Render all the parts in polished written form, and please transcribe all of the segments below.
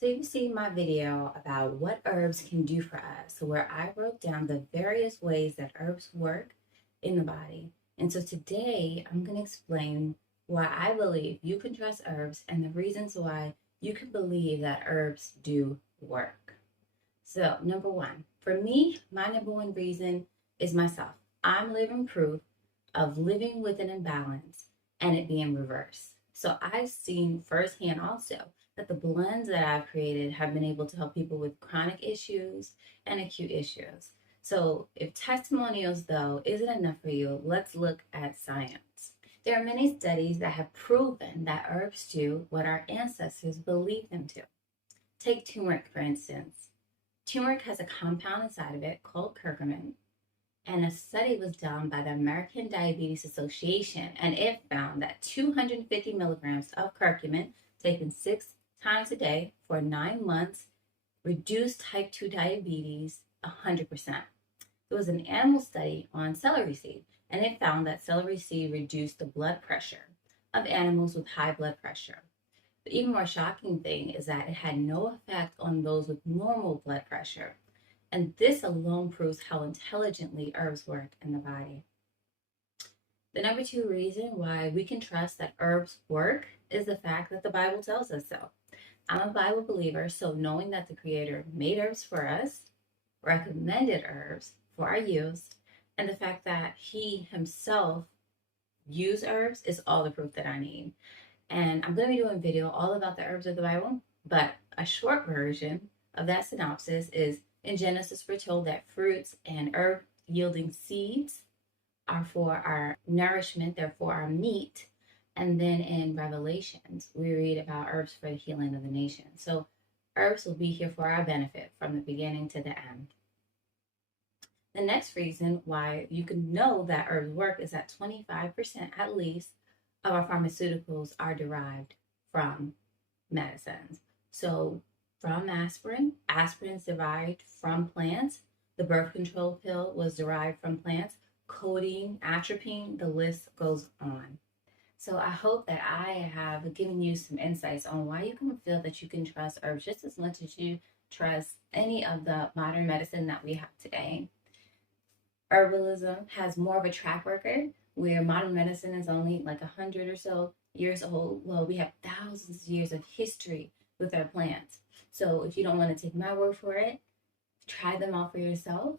So you've seen my video about what herbs can do for us, where I broke down the various ways that herbs work in the body. And so today I'm going to explain why I believe you can trust herbs and the reasons why you can believe that herbs do work. So number one, for me, my number one reason is myself. I'm living proof of living with an imbalance and it being reversed. So I've seen firsthand also that the blends that I've created have been able to help people with chronic issues and acute issues. So if testimonials, though, isn't enough for you, let's look at science. There are many studies that have proven that herbs do what our ancestors believed them to. Take turmeric, for instance. Turmeric has a compound inside of it called curcumin, and a study was done by the American Diabetes Association, and it found that 250 milligrams of curcumin taken 6 times a day for 9 months reduced type 2 diabetes 100%. There was an animal study on celery seed, and it found that celery seed reduced the blood pressure of animals with high blood pressure. The even more shocking thing is that it had no effect on those with normal blood pressure. And this alone proves how intelligently herbs work in the body. The number two reason why we can trust that herbs work is the fact that the Bible tells us so. I'm a Bible believer, so knowing that the Creator made herbs for us, recommended herbs for our use, and the fact that He Himself used herbs is all the proof that I need. And I'm going to be doing a video all about the herbs of the Bible, but a short version of that synopsis is in Genesis, we're told that fruits and herb yielding seeds are for our nourishment, they're for our meat. And then in Revelations, we read about herbs for the healing of the nation. So herbs will be here for our benefit from the beginning to the end. The next reason why you can know that herbs work is that 25% at least of our pharmaceuticals are derived from medicines. So from aspirin, aspirin is derived from plants. The birth control pill was derived from plants. Codeine, atropine, the list goes on. So I hope that I have given you some insights on why you can feel that you can trust herbs just as much as you trust any of the modern medicine that we have today. Herbalism has more of a track record where modern medicine is only like 100 or so years old. Well, we have thousands of years of history with our plants. So if you don't want to take my word for it, try them out for yourself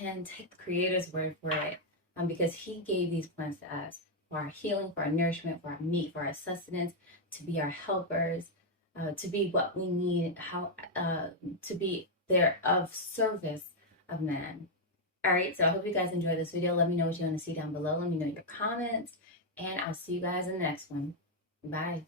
and take the Creator's word for it, because He gave these plants to us for our healing, for our nourishment, for our meat, for our sustenance, to be our helpers, to be what we need, to be there of service of man. All right, so I hope you guys enjoyed this video. Let me know what you want to see down below. Let me know your comments, and I'll see you guys in the next one. Bye.